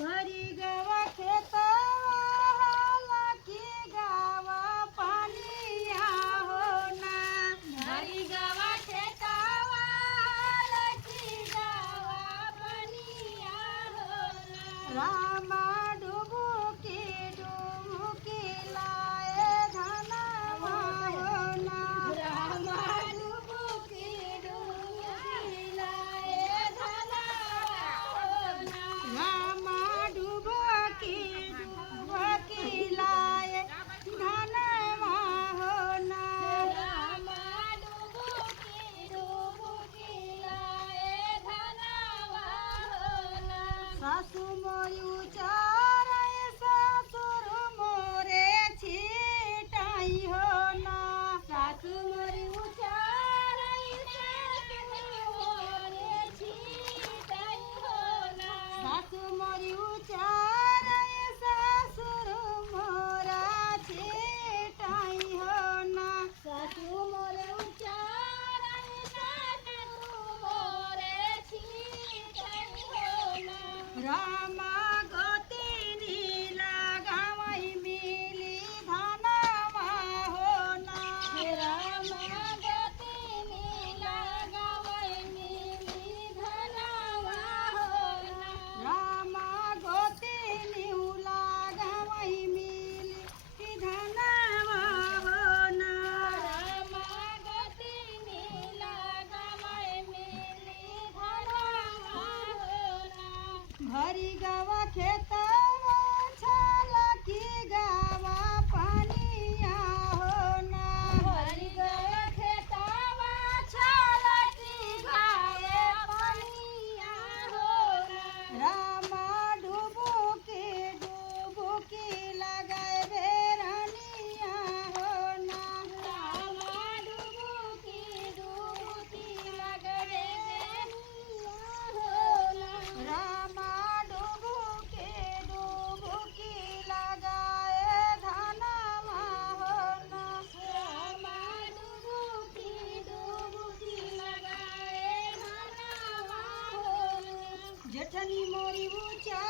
भरी गवा खेतवा लाकी गावा पानिया हो ना भरी गवा खेतवा लाकी गावा पानिया हो ना रामा डुबुकी डुबुकी लाए धनवा हो ना रामा डुबुकी डुबुकी लाए धनवा हो ना रामा डुबुकी डुबुकी लाए धनवा हो ना रामा डुबुकी डुबुकी लाए धनवा हो ना सासु मोरी उचारे ससुर मोरे छिटाई हो ना सासु मोरी उचारे ससुर मोरे छिटाई हो ना सासु मोरी उचारे ससुर मोरा छिटाई हो ना सासु मोरे उचारे ससुर मोरे छिटाई हो ना रामा गोतिनी लगावई मिली धनवा हो ना रामा गोतिनी लगावई मिली धनवा हो ना रामा गोतिनी लगावई मिली धनवा हो ना रामा गोतिनी लगावई मिली धनवा हो ना भरी गवा खेतवा छलकी गवा पानिया हो ना भरी गवा खेतवा छलकी गवा पानिया हो ना रामा डुबुकी डुबुकी लगाए बेरनिया हो ना रामा डुबुकी डुबुकी लगाए बेरनिया हो ना रामा डुबुकी डुबुकी लगाए धनवा हो ना रामा डुबुकी डुबुकी लगाए धनवा हो ना जेठनी मोरी उचा